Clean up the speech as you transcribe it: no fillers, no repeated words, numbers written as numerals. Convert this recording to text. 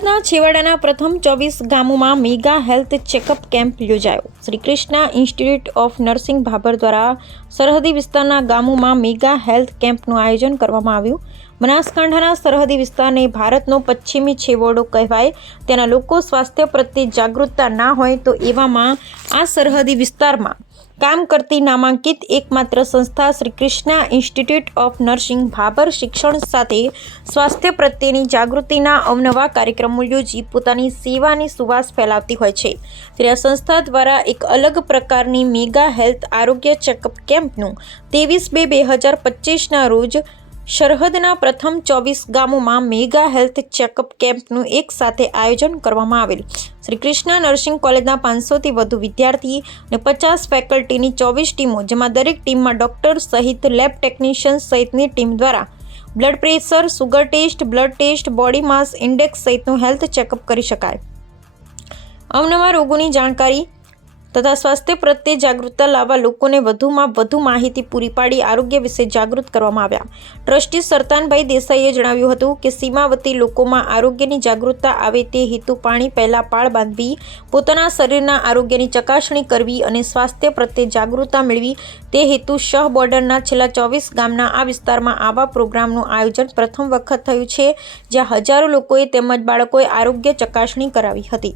સરહદના છેવાડાના પ્રથમ 24 ગામોમાં મેગા હેલ્થ ચેકઅપ કેમ્પ યોજાયો। Shri Krishna institute of nursing Bhabhar દ્વારા સરહદી વિસ્તારના ગામોમાં મેગા હેલ્થ કેમ્પનું આયોજન કરવામાં આવ્યું। બનાસકાંઠાના સરહદી વિસ્તારને ભારતનો પશ્ચિમી છેવાડો કહેવાય, તેના લોકો સ્વાસ્થ્ય પ્રત્યે જાગૃતતા ના હોય તો એવામાં આ સરહદી વિસ્તારમાં કામ કરતી નામાંકિત એકમાત્ર સંસ્થા Shri Krishna institute of nursing Bhabhar શિક્ષણ સાથે સ્વાસ્થ્ય પ્રત્યેની જાગૃતિના અવનવા કાર્યક્રમો યોજી પોતાની સેવાની સુવાસ ફેલાવતી હોય છે। ત્યારે આ સંસ્થા દ્વારા એક અલગ પ્રકારની મેગા હેલ્થ આરોગ્ય ચેકઅપ કેમ્પનું 23/2/2025ના રોજ સરહદના પ્રથમ 24 ગામોમાં મેગા હેલ્થ ચેકઅપ કેમ્પનું એક સાથે આયોજન કરવામાં આવેલ। શ્રી કૃષ્ણ નર્સિંગ કોલેજના 500થી વધુ વિદ્યાર્થી અને 50 ફેકલ્ટીની 24 ટીમો, જેમાં દરેક ટીમમાં ડોક્ટર સહિત લેબ ટેકનિશિયન સહિતની ટીમ દ્વારા blood pressure, sugar test, blood test, body mass index સહિતનું હેલ્થ ચેકઅપ કરી શકાય। અવનવા રોગોની જાણકારી તથા સ્વાસ્થ્ય પ્રત્યે જાગૃતતા લાવવા લોકોને વધુમાં વધુ માહિતી પૂરી પાડી આરોગ્ય વિશે જાગૃત કરવામાં આવ્યા। ટ્રસ્ટી સરતાનભાઈ દેસાઈએ જણાવ્યું હતું કે સીમાવર્તી લોકોમાં આરોગ્યની જાગૃતતા આવે તે હેતુ પાણી પહેલાં પાળ બાંધવી, પોતાના શરીરના આરોગ્યની ચકાસણી કરવી અને સ્વાસ્થ્ય પ્રત્યે જાગૃતતા મેળવી તે હેતુ શહ બોર્ડરના છેલ્લા 24 ગામના આ વિસ્તારમાં આવા પ્રોગ્રામનું આયોજન પ્રથમ વખત થયું છે, જ્યાં હજારો લોકોએ તેમજ બાળકોએ આરોગ્ય ચકાસણી કરાવી હતી।